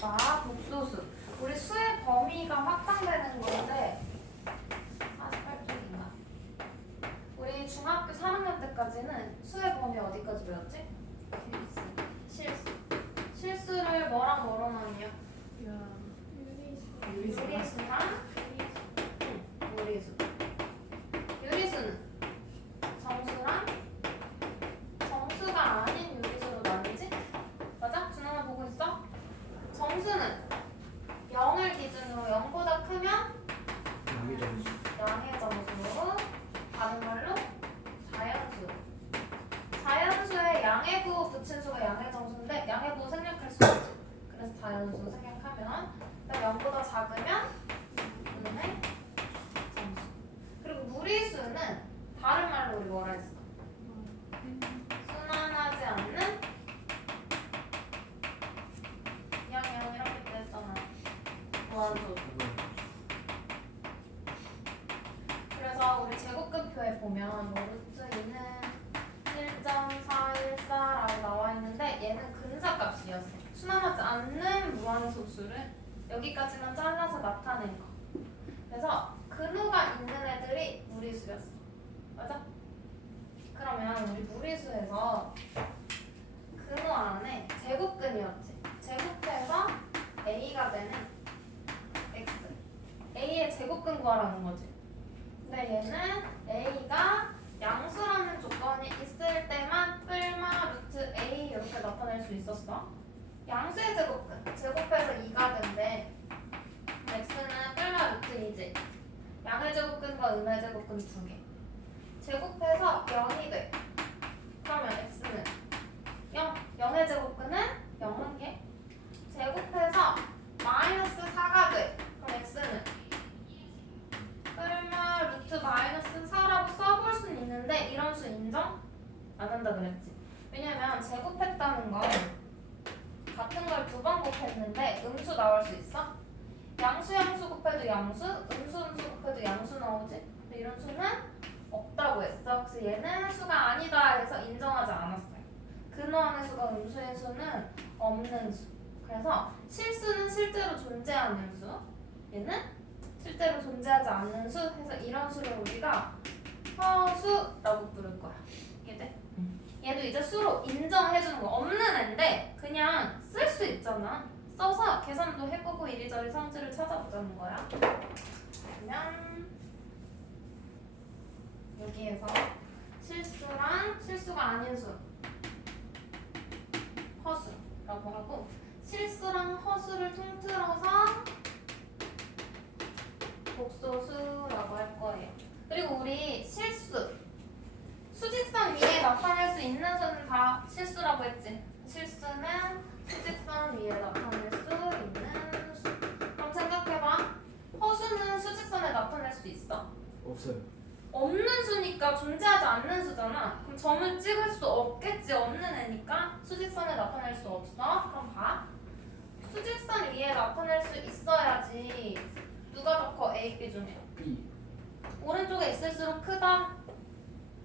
자, 복소수. 우리 수의 범위가 확장되는 건데 48쪽인가? 우리 중학교 3학년 때까지는 수의 범위 어디까지 배웠지? 실수. 실수를 뭐랑 뭐로 나뉘어? 유리수랑 무리수. 유리수는 정수랑 정수가 아닌 유리수로 나뉘지? 맞아? 준호나 보고 있어? 정수는 0을 기준으로 0보다 크면 양의 점수로, 다른 말로 자연수. 자연수에 양의 부 붙인 수가 양의 점수인데 양의 부 생략할 수 없지. 그래서 자연수 생략하면 0보다 작으면 분의 점수. 그리고 무리수는 다른 말로 우리 뭐라 했어? 순환하지 않는 0, 이렇게 됐잖아. 무한수. 그래서 우리 제곱근표에 보면 뭐 루트 2는 1.414라고 나와 있는데 얘는 근사값이었어. 순환하지 않는 무한소수를 여기까지만 잘라서 나타낸 거. 그래서 근호가 있는 애들이 무리수였어. 맞아? 그러면 우리 무리수에서 근호 안에 제곱근이었지. 제곱해서 A가 되는 X. A의 제곱근 구하라는 거지. 근데 얘는 A가 양수라는 조건이 있을 때만 뿔마 루트 A 이렇게 나타낼 수 있었어. 양수의 제곱근. 제곱해서 2가 된대. X는 뿔마 루트 2지. 양의 제곱근과 음의 제곱근 2개. 제곱해서 0이 돼. 그러면 X는 0. 0의 제곱근은 0 1개. 제곱해서 마이너스 4가 돼. 그럼 X는 뿔마 루트 마이너스 4라고 써볼 순 있는데 이런 수 인정? 안 한다 그랬지. 왜냐면 제곱했다는 건 같은 걸 두 번 곱했는데 음수 나올 수 있어? 양수 양수 곱해도 양수, 음수 음수 곱해도 양수 나오지? 근데 이런 수는 없다고 했어. 그래서 얘는 수가 아니다 해서 인정하지 않았어요. 근호하는 수가 음수의 수는 없는 수. 그래서 실수는 실제로 존재하는 수, 얘는 실제로 존재하지 않는 수 해서 이런 수를 우리가 허수라고 부를 거야. 이해돼? 얘도 이제 수로 인정해주는 거. 없는 애인데 그냥 쓸 수 있잖아. 써서 계산도 해보고 이리저리 성질을 찾아보자는 거야. 그러면 여기에서 실수랑 실수가 아닌 수 허수라고 하고, 실수랑 허수를 통틀어서 복소수라고 할 거예요. 그리고 우리 실수, 수직선 위에 나타낼 수 있는 수는 다 실수라고 했지. 실수는 수직선 위에 나타낼 수 있는 수. 그럼 생각해봐. 허수는 수직선에 나타낼 수 있어? 없어요. 없는 수니까 존재하지 않는 수잖아. 그럼 점을 찍을 수 없겠지. 없는 애니까 수직선에 나타낼 수 없어. 그럼 봐. 수직선 위에 나타낼 수 있어야지. 누가 더 커? A, B 중에. B. 오른쪽에 있을수록 크다.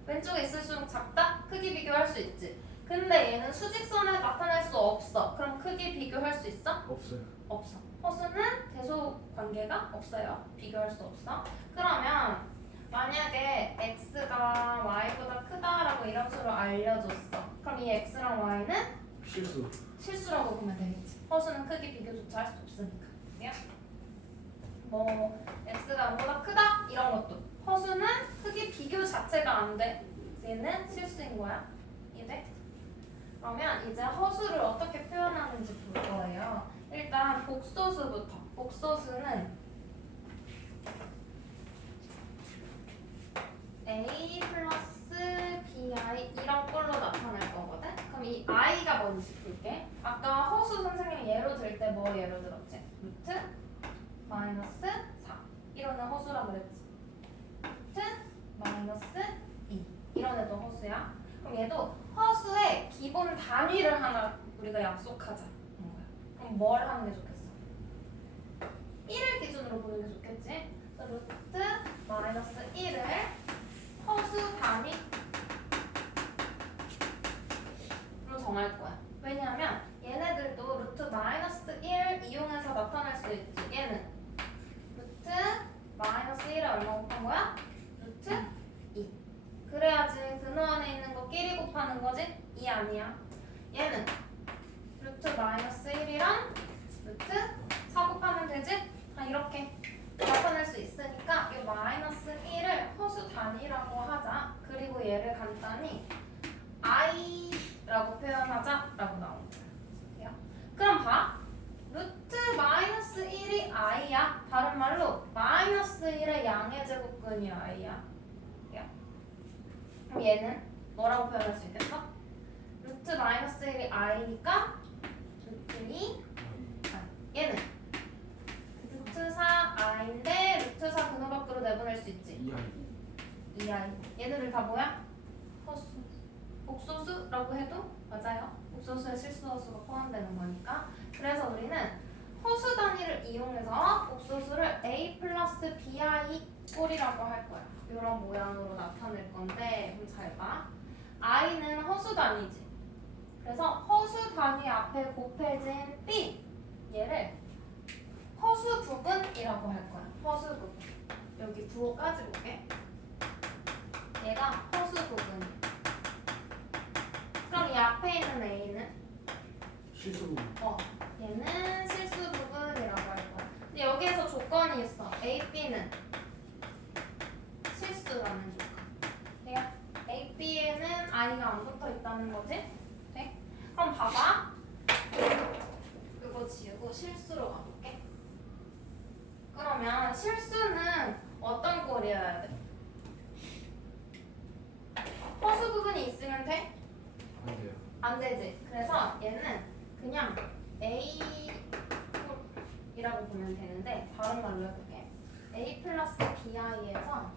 왼쪽에 있을수록 작다. 크기 비교할 수 있지. 근데 얘는 수직선에 나타낼 수 없어. 그럼 크기 비교할 수 있어? 없어요. 없어. 허수는 대소 관계가 없어요. 비교할 수 없어. 그러면 만약에 x가 y보다 크다라고 이런 수를 알려줬어. 그럼 이 x랑 y는 실수. 실수라고 보면 되겠지. 허수는 크기 비교조차 할 수 없으니까. 그래요? 뭐 x가 0보다 크다 이런 것도 허수는 크기 비교 자체가 안 돼. 얘는 실수인 거야. 이해돼? 그러면 이제 허수를 어떻게 표현하는지 볼 거예요. 일단 복소수부터. 복소수는 a 플러스 bi 이런 꼴로 나타날 거거든. 그럼 이 i가 뭔지 볼게. 아까 허수 선생님이 예로 들 때 뭐 예로 들었지? 루트 마이너스 4 이러는 허수라고 그랬지. 루트 마이너스 2 이런 애도 허수야. 그럼 얘도 허수의 기본 단위를 하나 우리가 약속하자. 그럼 뭘 하는 게 좋겠어? 1을 기준으로 보는 게 좋겠지. 그래서 루트 마이너스 1을 허수 단위로 정할 거야. 왜냐하면 얘네들도 루트 마이너스 1 이 분호 안에 있는 거 끼리 곱하는 거지? 2 아니야. 얘는 루트 마이너스 1이랑 루트 4 곱하면 되지? 이렇게 나타낼 수 있으니까 이 마이너스 1을 허수 단위라고 하자. 그리고 얘를 간단히 i라고 표현하자라고 나온 거야. 그럼 봐. 루트 마이너스 1이 i야. 다른 말로 마이너스 1의 양의 제곱근이 i야. 그럼 얘는 뭐라고 표현할 수 있겠어? 루트 마이너스 1이 i니까 루트 2 얘는 루트 4i인데 루트 4 근호 밖으로 내보낼 수 있지. 2i. 얘네들 다 뭐야? 허수. 복소수라고 해도 맞아요. 복소수에 실수허수가 포함되는 거니까. 그래서 우리는 허수 단위를 이용해서 복소수를 a 플러스 bi 꼴이라고 할 거야. 이런 모양으로 나타낼 건데 잘 봐. i는 허수 단위지. 그래서 허수 단위 앞에 곱해진 b 얘를 허수 부분이라고 할 거야. 허수 부분. 여기 부호까지 볼게. 얘가 허수 부분이야. 그럼 이 앞에 있는 a는 실수 부분. 얘는 실수 부분이라고 할 거야. 근데 여기에서 조건이 있어. a, b는 실수라는 조건. 돼요? a, b에는 i가 안 붙어 있다는 거지? 돼? 그럼 봐봐. 이거 지우고 실수로 가볼게. 그러면 실수는 어떤 꼴이어야 돼? 허수 부분이 있으면 돼? 안 돼요. 안 되지. 그래서 얘는 그냥 a 꼴이라고 보면 되는데 다른 말로 해볼게. a 플러스 bi에서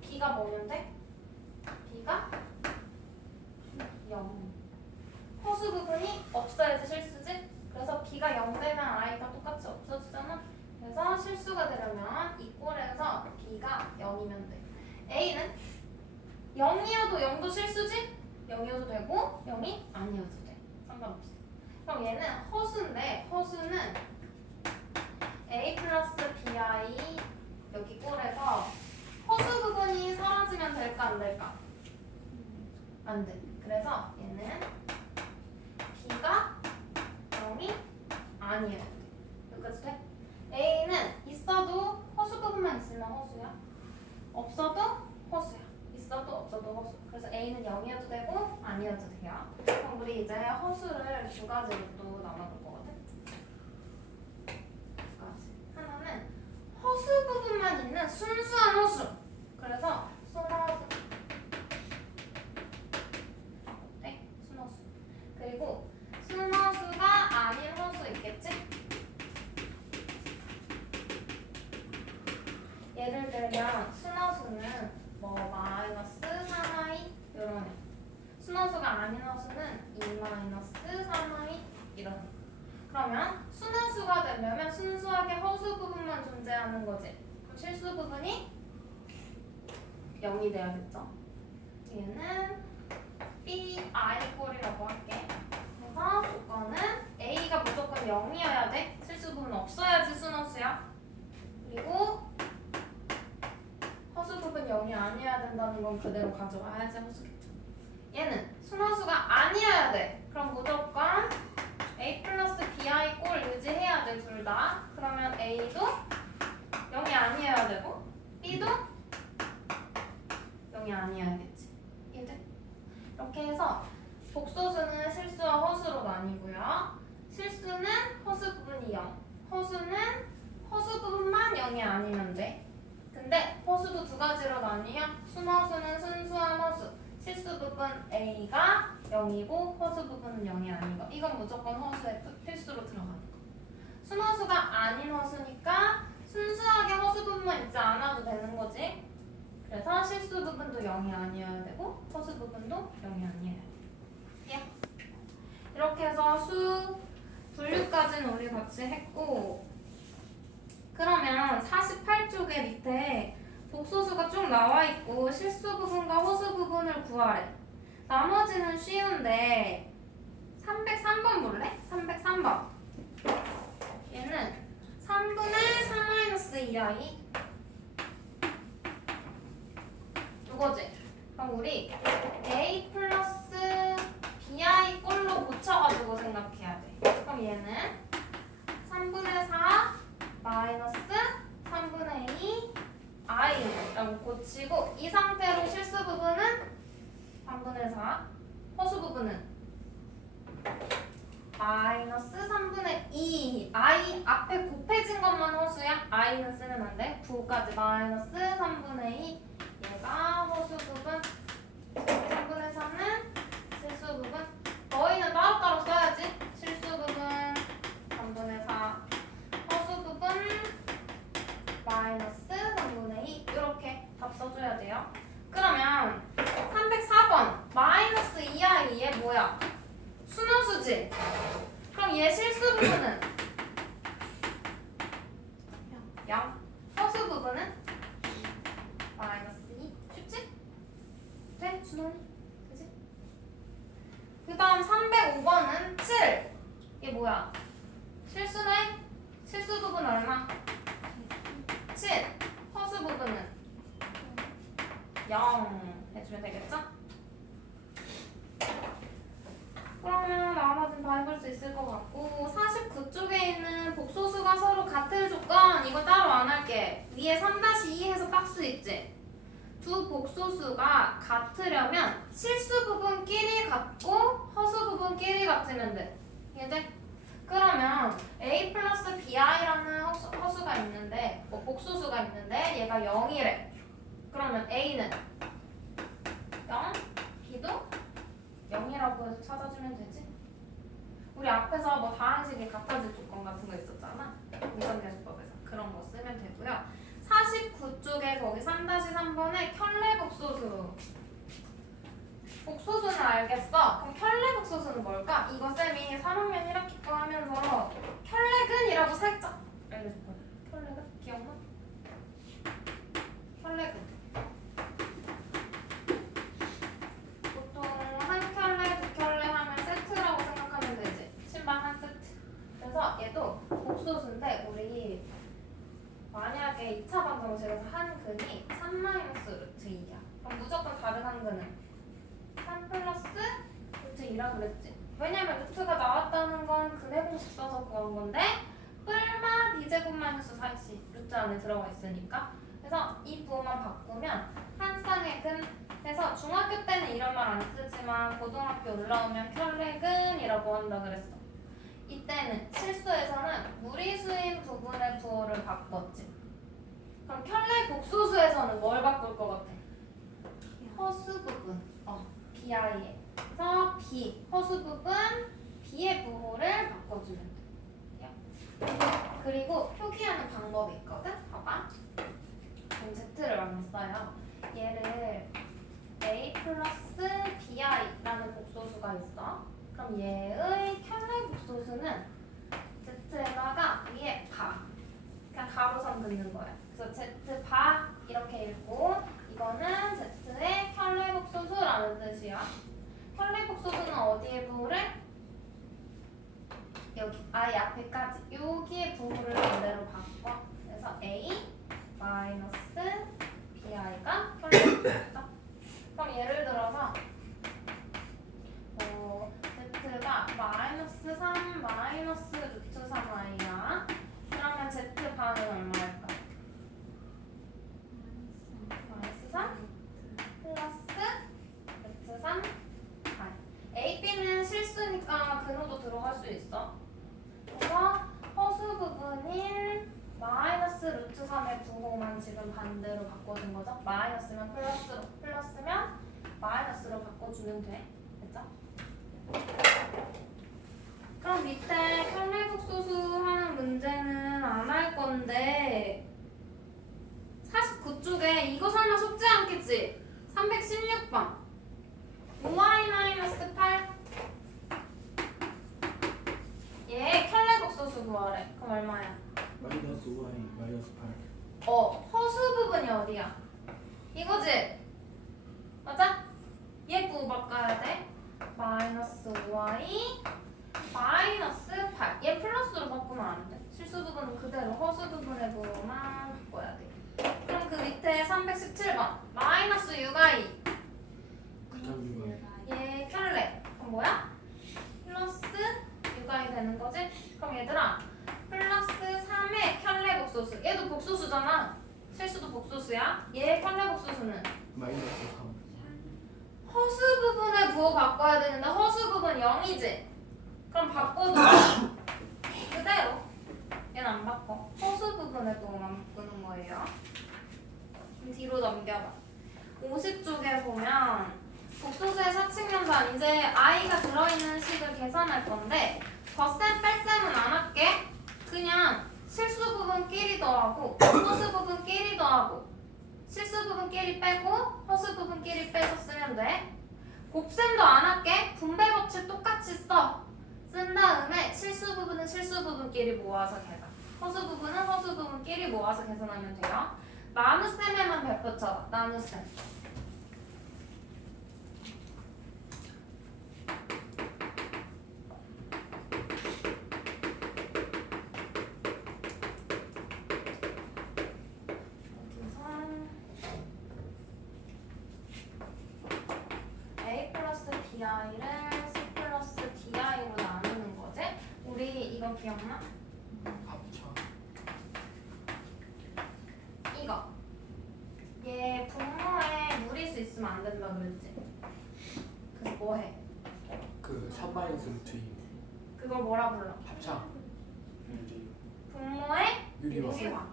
b가 뭐면 돼? b가 0. 허수 부분이 없어야지 실수지? 그래서 b가 0 되면 i가 똑같이 없어지잖아? 그래서 실수가 되려면 이 꼴에서 b가 0이면 돼. a는 0이어도 0도 실수지? 0이어도 되고 0이 아니어도 돼. 상관없어. 그럼 얘는 허수인데 허수는 a 플러스 bi 여기 꼴에서 허수 부분이 사라지면 될까 안 될까? 안 돼. 그래서 얘는 b가 0이 아니어야 돼. 여기까지 돼? a는 있어도 허수 부분만 있으면 허수야. 없어도 허수야. 있어도 없어도 허수. 그래서 a는 0이어도 되고 아니어도 돼요. 그럼 우리 이제 허수를 두 가지로 또 나눠볼 거거든. 두 가지. 하나는 허수 부분만 있는 순수한 허수. 그래서 순허수. 네, 순허수. 그리고 순허수가 아닌 허수 있겠지? 예를 들면 순허수는 뭐 마이너스 3i 이런 애. 순허수가 아닌 허수는 2 마이너스 3i 이런 애. 그러면 순허수가 되려면 순수하게 허수 부분만 존재하는 거지. 그럼 실수 부분이 0이 돼야겠죠. 얘는 bi 꼴이라고 할게. 그래서 조건은 a가 무조건 0이어야 돼. 실수 부분 없어야지 순허수야. 그리고 허수 부분 0이 아니어야 된다는 건 그대로 가져와야지 허수겠죠. 얘는 순허수가 아니어야 돼. 그럼 무조건 a 플러스 bi 꼴 유지해야 돼. 둘 다. 그러면 a도 0이 아니어야 되고 b도 0이 아니어야겠지. 이해돼? 이렇게 해서 복소수는 실수와 허수로 나뉘고요. 실수는 허수 부분이 0. 허수는 허수 부분만 0이 아니면 돼. 근데 허수도 두 가지로 나뉘어. 순허수는 순수한 허수. 실수 부분 a가 0이고 허수 부분은 0이 아닌 거. 이건 무조건 허수에 필수로 들어가는 거. 순허수가 아닌 허수니까 순수하게 허수 부분만 있지 않아도 되는 거지. 그래서 실수 부분도 0이 아니어야 되고 허수 부분도 0이 아니어야 돼. 예. 이렇게 해서 수 분류까지는 우리 같이 했고, 그러면 48쪽에 밑에 복소수가 쭉 나와 있고 실수 부분과 허수 부분을 구하래. 나머지는 쉬운데 303번 볼래? 303번. 얘는 3분의 4-2i 그거지? 그럼 우리 a 플러스 bi 꼴로 고쳐가지고 생각해야 돼. 그럼 얘는 3분의 4 마이너스 3분의 2 i라고 고치고 이 상태로 실수 부분은 3분의 4 허수 부분은 마이너스 3분의 2 i 앞에 곱해진 것만 허수야. i는 쓰면 안 돼. 9까지 마이너스 3분의 2 얘가 허수 부분 3분의 3은 실수 부분 너희는 따로따로 써야지. 실수 부분 3분의 4 허수 부분 마이너스 3분의 2 이렇게 답 써줘야 돼요. 그러면 304번 마이너스 2i 얘 뭐야? 순호수지? 그럼 얘 실수 부분은 0 허수 부분은 마이너스 2 쉽지? 돼? 준원이? 그지? 그 다음 305번은 7 이게 뭐야? 실수네? 실수 부분 얼마? 7 허수 부분은 0 해주면 되겠죠? 그러면 나머지는 다 해볼 수 있을 것 같고 49쪽에 있는 복소수가 서로 같은 조건 이거 따로 안 할게. 위에 3-2 해서 박스 있지? 두 복소수가 같으려면 실수 부분끼리 같고 허수 부분끼리 같으면 돼. 이해돼? 그러면 a 플러스 bi라는 허수가 있는데 복소수가 있는데 얘가 0이래. 그러면 a는 0, b도 0이라고 해서 찾아주면 되지? 우리 앞에서 뭐 다항식이 같아질 조건 같은 거 있었잖아. 공전계수법에서 그런 거 쓰면 되고요. 49쪽에 거기 3-3번에 켤레 복소수. 복소수는 알겠어. 그럼 켤레 복소수는 뭘까? 이거 쌤이 3학년 1학기 거 하면서 켤레근이라고 살짝 알려줬거든. 켤레근? 기억나? 켤레근. 보통 한 켤레, 두 켤레 하면 세트라고 생각하면 되지. 신발 한 세트. 그래서 얘도 복소수인데 우리 만약에 2차 방정식에서 한근이 3-루트 2야. 그럼 무조건 다른 한근은 3 플러스 루트 2라 그랬지. 왜냐면 루트가 나왔다는 건 근해 공식 써서 구한 건데 뿔마 b제곱 마이너스 4씩 루트 안에 들어가 있으니까. 그래서 이 부호만 바꾸면 한 쌍의 근 해서 중학교 때는 이런 말 안 쓰지만 고등학교 올라오면 켤레근이라고 한다 그랬어. 이때는 실수에서는 무리수인 부분의 부호를 바꿨지. 그럼 켤레 복소수에서는 뭘 바꿀 것 같아? 허수 부분. bi에. 그래서 b 허수 부분 b의 부호를 바꿔주면 돼. 그리고 표기하는 방법이 있거든. 봐봐. 그럼 z를 많이 써요. 얘를 a 플러스 bi라는 복소수가 있어. 그럼 얘의 켤레 복소수는 z에다가 위에 바 그냥 가로선 긋는 거야. 그래서 z 바 이렇게 읽고 이거는 z의 켤레 복소수라는 뜻이야. 켤레 복소수는 어디에 부호를? 여기 i 앞에까지 여기에 부호를 반대로 바꿔. 그래서 a 마이너스 bi가 켤레 복소수다. 그럼 예를 들어서 z가 마이너스 3 마이너스 루트 3i야. 그러면 z 반은 얼마일까? 마이너스 3 플러스 루트 3 i. a, b는 실수니까 근호도 들어갈 수 있어. 그래서 허수 부분인 마이너스 루트 3의 부호만 지금 반대로 바꿔준 거죠. 마이너스면 플러스로, 플러스면 마이너스로 바꿔주면 돼. 됐죠? 그럼 밑에 켤레 복소수 하는 문제는 안 할 건데 49쪽에 이거 설마 속지 않겠지? 316번 5y-8 얘 켤레 복소수 구하래. 그럼 얼마야? 마이너스 5y 마이너스 8. 허수 부분이 어디야? 이거지? 맞아? 얘 부호 바꿔야 돼. 마이너스 5y 마이너스 8. 얘 플러스로 바꾸면 안 돼. 실수 부분은 그대로 허수 부분의 부호만 바꿔야 돼. 그럼 그 밑에 317번 마이너스 6i 그다음 얘 켤레 그럼 뭐야? 플러스 6i 되는 거지? 그럼 얘들아 플러스 3의 켤레 복소수 얘도 복소수잖아 실수도 복소수야 얘 켤레 복소수는 마이너스 3. 허수 부분에 부호 바꿔야 되는데 허수 부분 0이지? 그럼 바꿔도 그대로 얘는 안 바꿔 허수 부분에 또만 바꾸는 거예요 그럼 뒤로 넘겨봐 50쪽에 보면 복소수의 사칙연산 이제 i가 들어있는 식을 계산할 건데 덧셈 뺄셈은 안 할게 그냥 실수 부분끼리 더하고 허수 부분끼리 더하고 실수 부분끼리 빼고 허수 부분끼리 빼서 쓰면 돼 곱셈도 안 할게 분배 법칙 똑같이 쓴 다음에 실수 부분은 실수 부분끼리 모아서 계산 허수 부분은 허수 부분끼리 모아서 계산하면 돼요 나눗셈에만 별표 쳐봐 나눗셈 A 플러스 BI를 C 플러스 DI로 나누는 거지? 우리 이거 기억나? 합쳐. 이거 얘 분모에 무리수 있으면 안 된다 그랬지? 그래서 뭐 해? 그 3 마이너스 루트 2. 그걸 뭐라 불러? 합차. 이제 분모에 유리화. 유리화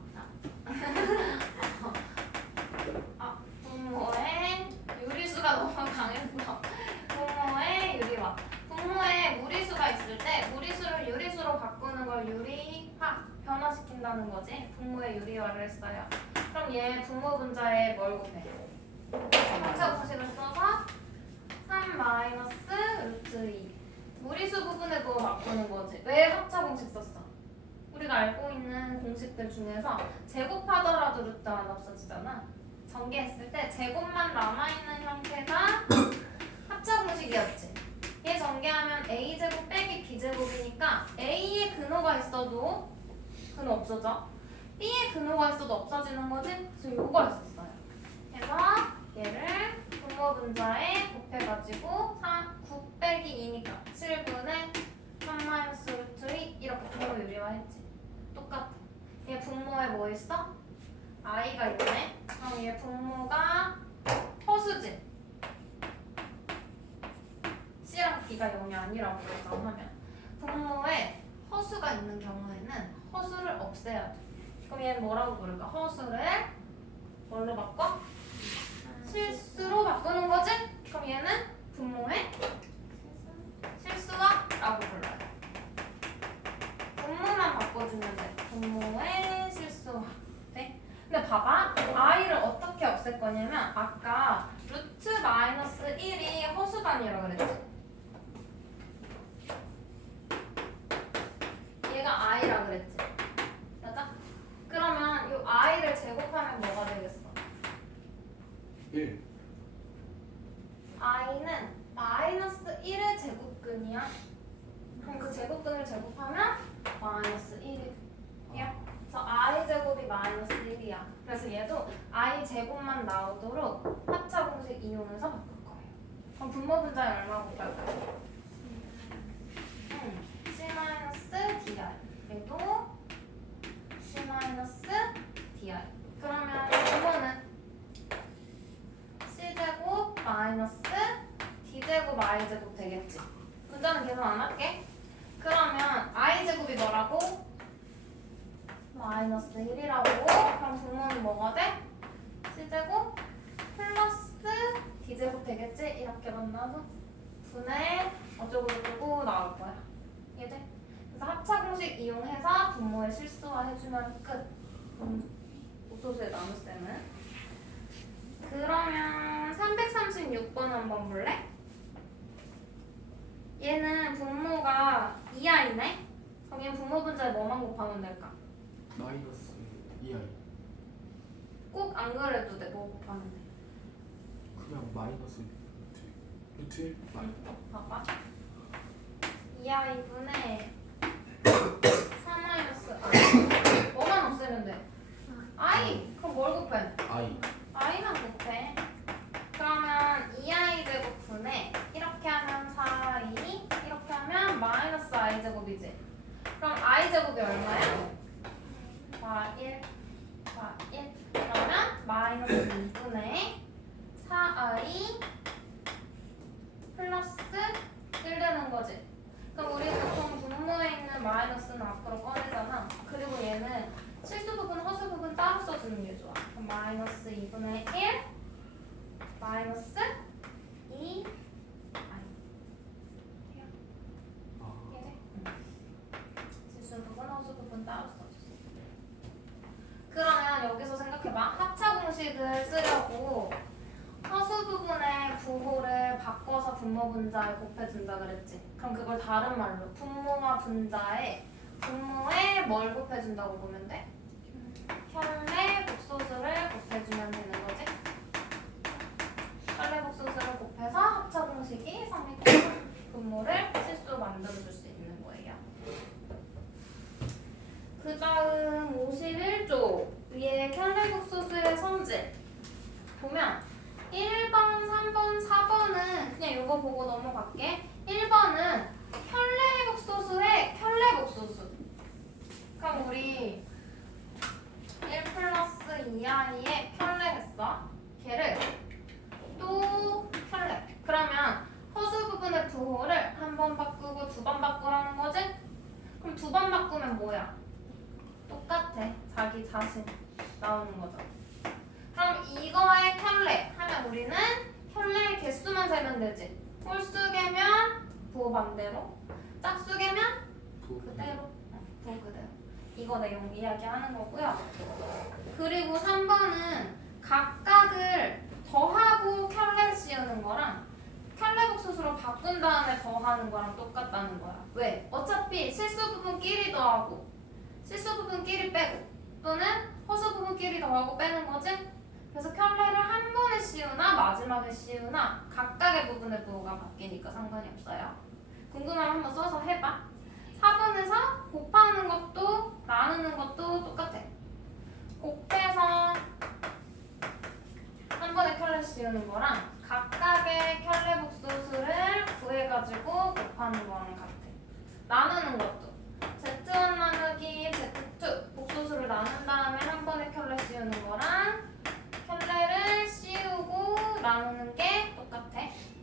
아 분모에 유리수가 너무 강했어 분모에 유리화 분모에 무리수가 있을 때 무리수를 유리수로 바꾸는 걸 유리화 변화시킨다는 거지 분모에 유리화를 했어요 그럼 얘 분모 분자에 뭘 곱해? 합차 공식을 써서 3 마이너스 루트 2 무리수 부분에도 바꾸는 거지 왜 합차 공식 썼어? 우리가 알고 있는 공식들 중에서 제곱하더라도 루트 안 없어지잖아 전개했을 때 제곱만 남아있는 형태가 합차 공식이었지 얘 전개하면 a제곱 빼기 b제곱이니까 a의 근호가 있어도 근호 없어져 b의 근호가 있어도 없어지는 거지? 그래서 이거 했었어요 그래서 얘를 분모 분자에 곱해가지고 9 빼기 2니까 7분의 3 마이너스 루트 2 이렇게 분모 유리화했지 똑같아 얘 분모에 뭐 있어? i가 있네 그럼 얘 분모가 허수지 C랑 D가 0이 아니라고 가정하면 분모에 허수가 있는 경우에는 허수를 없애야 돼 그럼 얘는 뭐라고 부를까? 허수를 뭘로 바꿔? 실수로 바꾸는 거지? 그럼 얘는 분모의 실수화라고 불러요 분모만 바꿔주면 돼 분모의 실수화 네? 근데 봐봐 i를 어떻게 없앨 거냐면 아까 루트 마이너스 1이 허수단위라고 그랬지 얘가 i라 그랬지 맞아? 그러면 이 i를 제곱하면 뭐가 되겠어? 1. i는 마이너스 1의 제곱근이야 그럼 그 제곱근을 제곱하면 마이너스 1이야 그래서 i 제곱이 마이너스 1이야 그래서 얘도 i 제곱만 나오도록 합차 공식 이용해서 바꿀 거예요 그럼 분모 분자에 얼마 곱할 거야? C-DI 얘도 C-DI 그러면 분모는 C제곱 마이너스 D제곱 I제곱 되겠지 분자는 계산 안 할게 그러면 I제곱이 뭐라고? 마이너스 1이라고 그럼 분모는 뭐가 돼? C제곱 플러스 D제곱 되겠지? 이렇게 만나서 분의 어쩌고저쩌고 나올 거야 이해돼? 그래서 합차 공식 이용해서 분모의 실수화 해주면 끝 옥소수의 나눗셈은 그러면 336번 한번 볼래? 얘는 분모가 2i네? 그럼 얘는 분모 분자에 뭐만 곱하면 될까? 마이너스 2i. 꼭 안 그래도 돼. 뭐 곱하면 돼? 그냥 마이너스 루트 1. 봐봐 2i분의 4 마이너스 i 뭐만 없애면 돼? i! 그럼 뭘 곱해? I. i만 곱해. 그러면 2i 제곱분에 이렇게 하면 4i, 이렇게 하면 마이너스 i 제곱이지. 그럼 i 제곱이 얼마야? 4, 1, 4, 1. 그러면 마이너스 2분의 4i 플러스 1 되는 거지. 그럼 우리 보통 분모에 있는 마이너스는 앞으로 꺼내잖아. 그리고 얘는 실수 부분, 허수 부분 따로 써주는 게 좋아. 그럼 마이너스 2분의 1 마이너스 2 아, 실수 부분, 허수 부분 따로 써줬어. 그러면 여기서 생각해봐. 합차 공식을 쓰려고 허수 부분의 부호를 바꿔서 분모 분자에 곱해준다 그랬지. 그럼 그걸 다른 말로 분모와 분자에 분모에 뭘 곱해준다고 보면 돼? 현례 복소수를 곱해주면 되는 거지. 현례 복소수를 곱해서 합차 공식이 성립해서 분모를 실수 만들어줄 수 있는 거예요. 그 다음 51조 위에 현례 복소수의 성질 보면 1번, 3번, 4번은 그냥 이거 보고 넘어갈게. 1번은 켤레 복소수의 켤레 복소수. 그럼 우리 1 플러스 2i의 켤레 했어. 걔를 또 켤레. 그러면 허수 부분의 부호를 한 번 바꾸고 두 번 바꾸라는 거지? 그럼 두 번 바꾸면 뭐야? 똑같아. 자기 자신 나오는 거죠. 그럼 이거의 켤레 하면 우리는 켤레의 개수만 세면 되지. 홀수 개면 부호 반대로, 짝수 개면 그대로, 부호 그대로. 이거 내용 이야기하는 거고요. 그리고 3번은 각각을 더하고 켤레 씌우는 거랑 켤레 복소수로 바꾼 다음에 더하는 거랑 똑같다는 거야. 왜? 어차피 실수 부분끼리 더하고 실수 부분끼리 빼고 또는 허수 부분끼리 더하고 빼는 거지? 그래서 켤레를 한 번에 씌우나 마지막에 씌우나 각각의 부분의 부호가 바뀌니까 상관이 없어요. 궁금하면 한번 써서 해봐. 4번에서 곱하는 것도 나누는 것도 똑같아. 곱해서 한 번에 켤레 씌우는 거랑 각각의 켤레 복소수를 구해가지고 곱하는 거랑 같아. 나누는 것도 Z1 나누기 Z2 복소수를 나눈 다음에 한 번에 켤레 씌우는 거랑 켤레를 씌우고 나누는 게 똑같아.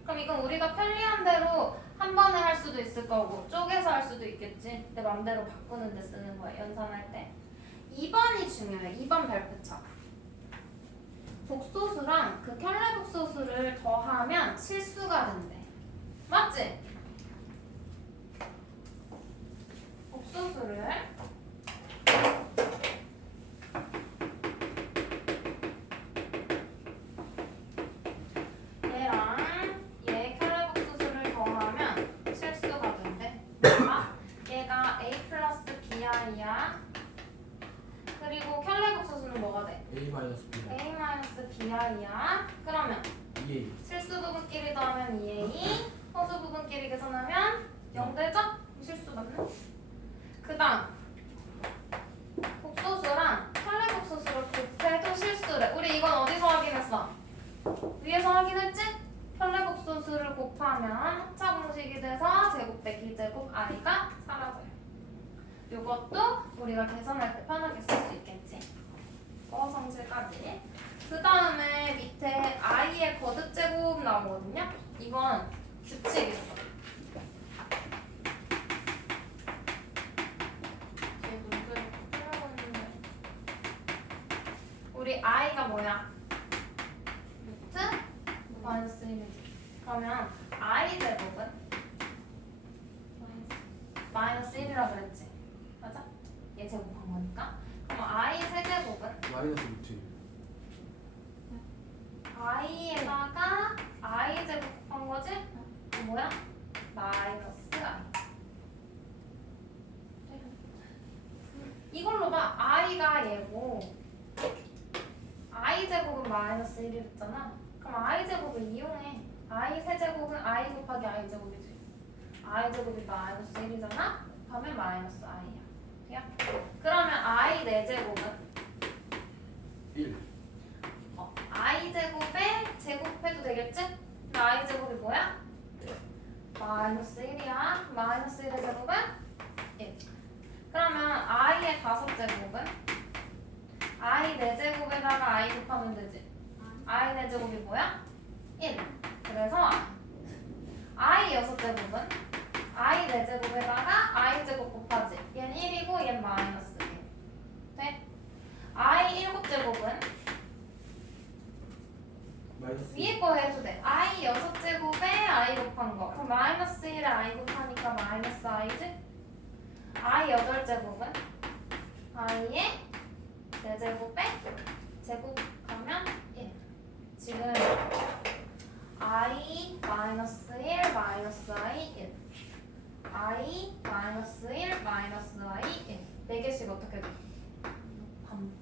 그럼 이건 우리가 편리한 대로 한 번에 할 수도 있을 거고 쪼개서 할 수도 있겠지. 내 맘대로 바꾸는 데 쓰는 거야, 연산할 때. 2번이 중요해. 2번 발표차. 복소수랑 그 켤레 복소수를 더하면 실수가 된대. 맞지? 복소수를 얘랑 얘 켤레 복소수를 더하면 실수가 된대. 아, 얘가 a 플러스 bi야. 그리고 켤레 복소수는 뭐가 돼? A 마이너스 B. a 마이너스 bi야. 그러면 2A. 실수 부분끼리 더하면 2a, 허수 부분끼리 계산하면 0 되죠? 실수 맞네. 그 다음 복소수랑 켤레 복소수를 곱해도 실수래. 우리 이건 어디서 확인했어? 위에서 확인했지? 켤레 복소수를 곱하면 합차 공식이 돼서 제곱 빼기 제곱 i가 사라져요. 이것도 우리가 계산할 때 편하게 쓸 수 있겠지. 성질까지. 그 다음에 밑에 i의 거듭 제곱 나오거든요. 이건 규칙 있어. 제 문제를 풀어봤는데 우리 i가 뭐야? 루트 마이너스 1이지. 그러면 i 제곱은 마이너스 1이라 그랬지. 맞아? 얘 제곱한 거니까. 그럼 i 세제곱은 마이너스 루트. i에다가 i 제곱한 거지? 뭐야? 마이너스 i. 이걸로 봐. i가 얘고 i 제곱은 마이너스 1이랬잖아. 그럼 i 제곱을 이용해. i 세제곱은 i 곱하기 i 제곱이지. i 제곱이 마이너스 1이잖아. 그러면 마이너스 i야. 돼요? 그러면 i 4제곱은 1. i 제곱에 제곱해도 되겠지? 근데 i 제곱이 뭐야? 마이너스 1이야. 마이너스 1의 제곱은 1. 그러면 i의 5제곱은 i 4제곱에다가 i 곱하면 되지. i 4제곱이 뭐야? 1. 그래서 i 6제곱은 i 4제곱에다가 i 제곱 곱하지. 얘는 1이고 얘는 마이너스 1. 돼? i 7제곱은 마이너스 위에 거 해도 돼. i 6제곱에 i 곱한 거. 그럼 마이너스 1에 i 곱하니까 마이너스 i지? i 8제곱은 i의 4제곱에 제곱하면 1. 지금 i 마이너스 1 마이너스 i 1 i 마이너스 1 마이너스 i 1 4개씩 어떻게 돼? 반복.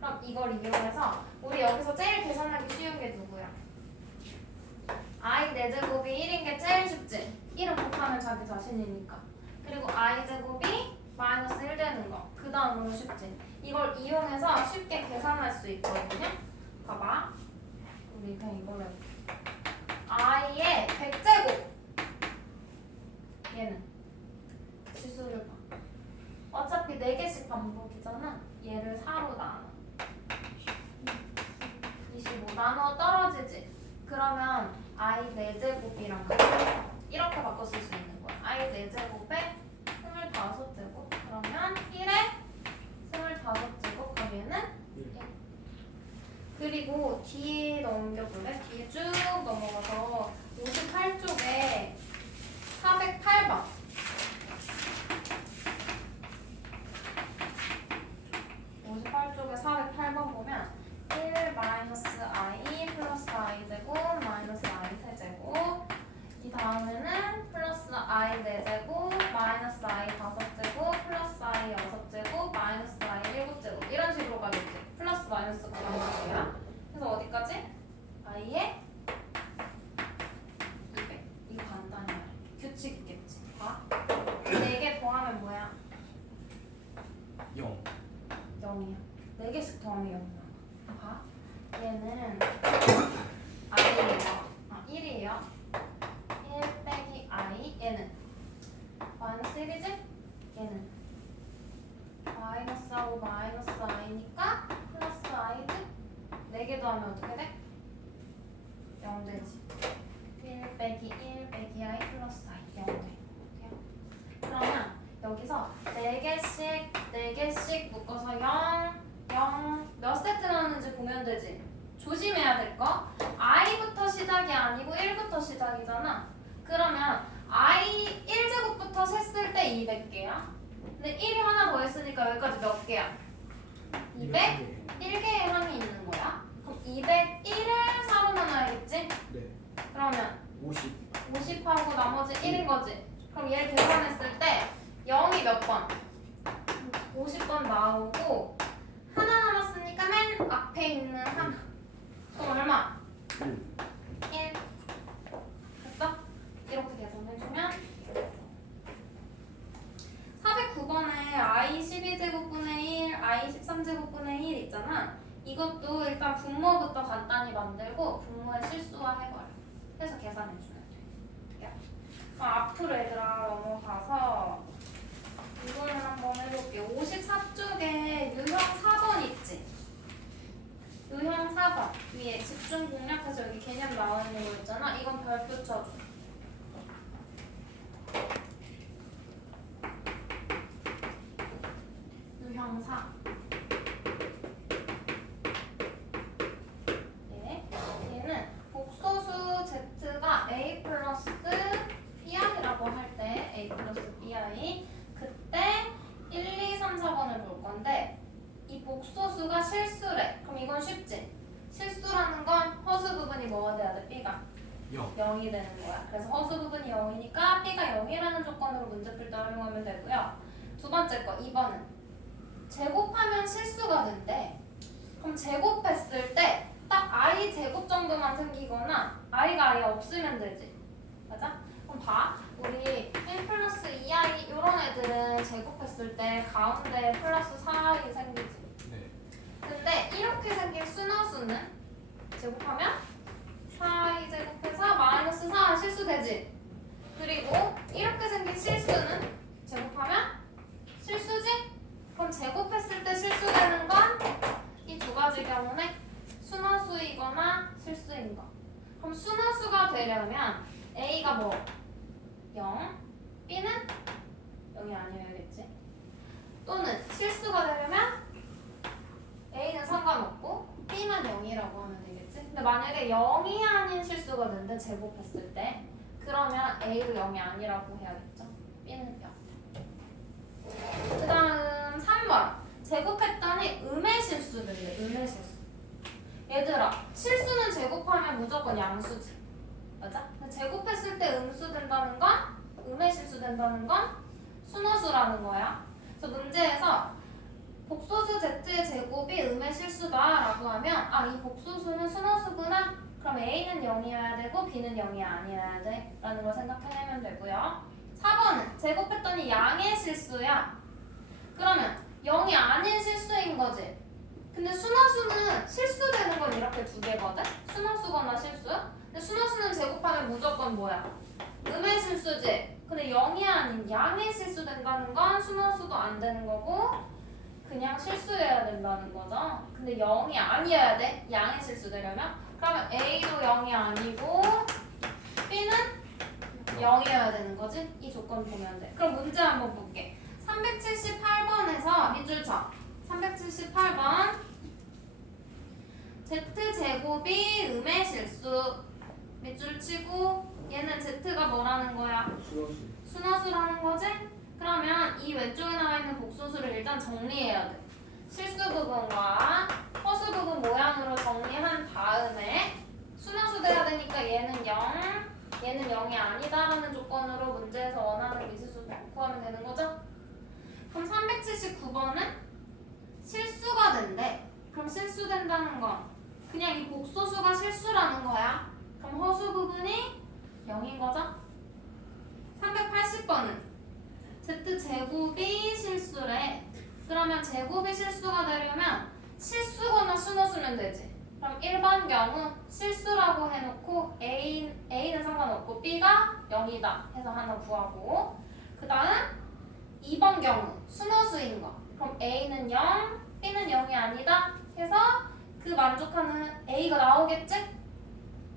그럼 이걸 이용해서 우리 여기서 제일 계산하기 쉬운 게 누구야? i 4제곱이 1인 게 제일 쉽지? 1은 곱하면 자기 자신이니까. 그리고 i 제곱이 마이너스 1 되는 거. 그 다음으로 쉽지? 이걸 이용해서 쉽게 계산할 수 있거든요. 봐봐. 우리 그냥 이걸로 해볼게. i의 100제곱. 얘는 지수를 봐. 어차피 4개씩 반복이잖아. 얘를 4로 나눠. 25 나눠 떨어지지. 그러면 i 4제곱이랑 같이 이렇게 바꿔 쓸 수 있는 거야. i 4제곱에 25제곱. 그러면 1에 25제곱 그럼 얘는 1. 그리고 뒤에 넘겨볼래? 뒤에 쭉 넘어가서 58쪽에 408번. 58쪽에 408번 보면 1 마이너스 i 플러스 i 제곱 마이너스 i 세제곱 이 다음에는 플러스 i 4제곱 마이너스 i 5제곱 플러스 i 6제곱 마이너스 i 7제곱 이런 식으로 가겠지. 플러스 마이너스 구간식이야. 그래서 어디까지? i의 200. 이거 간단히 말해. 규칙 있겠지. 봐. 4개 더하면 뭐야? 0 0이야. 4개씩 더하면 0이야. 봐. 얘는 i예요. 1이에요. 1 빼기 i. 얘는 마이너스 1이지? 얘는 마이너스하고 마이너스 i니까 플러스 i지? 4개 더하면 어떻게 돼? 0 되지. 1 빼기 1 빼기 i 플러스 i 0 돼. 그러면 여기서 4개씩 묶어서 0 몇 세트 나오는지 보면 되지. 조심해야 될 거. i부터 시작이 아니고 1부터 시작이잖아. 그러면 i 1제곱부터 셌을 때 200개야. 근데 1이 하나 더 했으니까 여기까지 몇 개야? 201개의 항이 있는 거야. 그럼 201을 4로 나눠야겠지? 네 그러면 50 50하고 나머지 1인 거지. 그럼 얘를 계산했을 때 0이 몇 번? 50번 나오고 하나 남았으니까 맨 앞에 있는 하나. 그럼 얼마? 1. 됐어? 이렇게 계산해주면 409번에 i 12제곱분의 1, i 13제곱분의 1 있잖아. 이것도 일단 분모부터 간단히 만들고 분모의 실수화 해버려. 해서 계산해주면 돼. 그럼 앞으로 얘들아 넘어가서 이거를 한번 해볼게. 54쪽에 유형 4번 있지? 유형 4번 위에 집중 공략해서 여기 개념 나와 있는 거 있잖아. 이건 별 붙여줘. 유형 4. 얘는 복소수 z가 a 플러스 bi라고 할 때 a 플러스 bi 그때 1, 2, 3, 4번을 볼 건데 이 복소수가 실수래. 그럼 이건 쉽지? 실수라는 건 허수 부분이 뭐가 돼야 돼? b가 0이 되는 거야. 그래서 허수 부분이 0이니까 b가 0이라는 조건으로 문제 풀 때 활용하면 되고요. 두 번째 거 2번은 제곱하면 실수가 된대. 그럼 제곱했을 때 딱 i 제곱 정도만 생기거나 i가 아예 없으면 되지. 맞아? 그럼 봐. 우리 1 플러스 2i 이런 애들은 제곱했을 때 가운데 플러스 4i 생기지. 네 근데 이렇게 생긴 순허수는 제곱하면 4이 제곱해서 마이너스 4 실수되지. 그리고 이렇게 생긴 실수는 제곱하면 실수지? 그럼 제곱했을 때 실수되는 건 이 두 가지 경우네 순허수이거나 실수인 거. 그럼 순허수가 되려면 A가 뭐? 0, B는 0이 아니어야겠지. 또는 실수가 되려면 A는 상관없고 B만 0이라고 하면 되겠지. 근데 만약에 0이 아닌 실수가 되는데 제곱했을 때 그러면 A도 0이 아니라고 해야겠죠. B는 0. 그 다음 3번 제곱했더니 음의 실수들이래. 음의 실수. 얘들아 실수는 제곱하면 무조건 양수지. 맞아? 근데 제곱했을 때 음수 된다는 건 음의 실수 된다는 건 순허수라는 거야. 그래서 문제에서 복소수 z의 제곱이 음의 실수다라고 하면 아, 이 복소수는 순허수구나. 그럼 A는 0이어야 되고 B는 0이 아니어야 돼 라는 걸 생각해내면 되고요. 4번은 제곱했더니 양의 실수야. 그러면 0이 아닌 실수인 거지. 근데 순허수는 실수되는 건 이렇게 두 개거든? 순허수거나 실수. 근데 순허수는 제곱하면 무조건 뭐야? 음의 실수지. 근데 0이 아닌 양의 실수 된다는 건 순허수도 안 되는 거고 그냥 실수해야 된다는 거죠. 근데 0이 아니어야 돼. 양의 실수 되려면. 그러면 A도 0이 아니고 B는 0이어야 되는 거지. 이 조건 보면 돼. 그럼 문제 한번 볼게. 378번에서 밑줄 쳐. 378번 Z제곱이 음의 실수. 밑줄 치고 얘는 Z가 뭐라는 거야? 순허수. 순허수라는 거지? 그러면 이 왼쪽에 나와 있는 복소수를 일단 정리해야 돼. 실수 부분과 허수 부분 모양으로 정리한 다음에 순허수 돼야 되니까 얘는 0, 얘는 0이 아니다라는 조건으로 문제에서 원하는 미지수 구하면 되는 거죠? 그럼 379번은 실수가 된대. 그럼 실수된다는 건 그냥 이 복소수가 실수라는 거야. 그럼 허수 부분이 0인 거죠? 380번은 Z제곱이 실수래. 그러면 제곱이 실수가 되려면 실수거나 순허수면 되지. 그럼 1번 경우 실수라고 해놓고 A는 상관없고 B가 0이다 해서 하나 구하고 그 다음 2번 경우 순허수인 거. 그럼 A는 0, B는 0이 아니다 해서 그 만족하는 A가 나오겠지?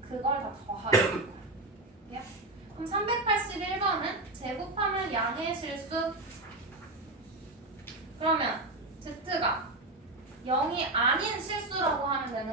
그걸 다 더하는 거야. 그럼 381번은 제곱하면 양의 실수. 그러면 Z가 0이 아닌 실수라고 하면 되는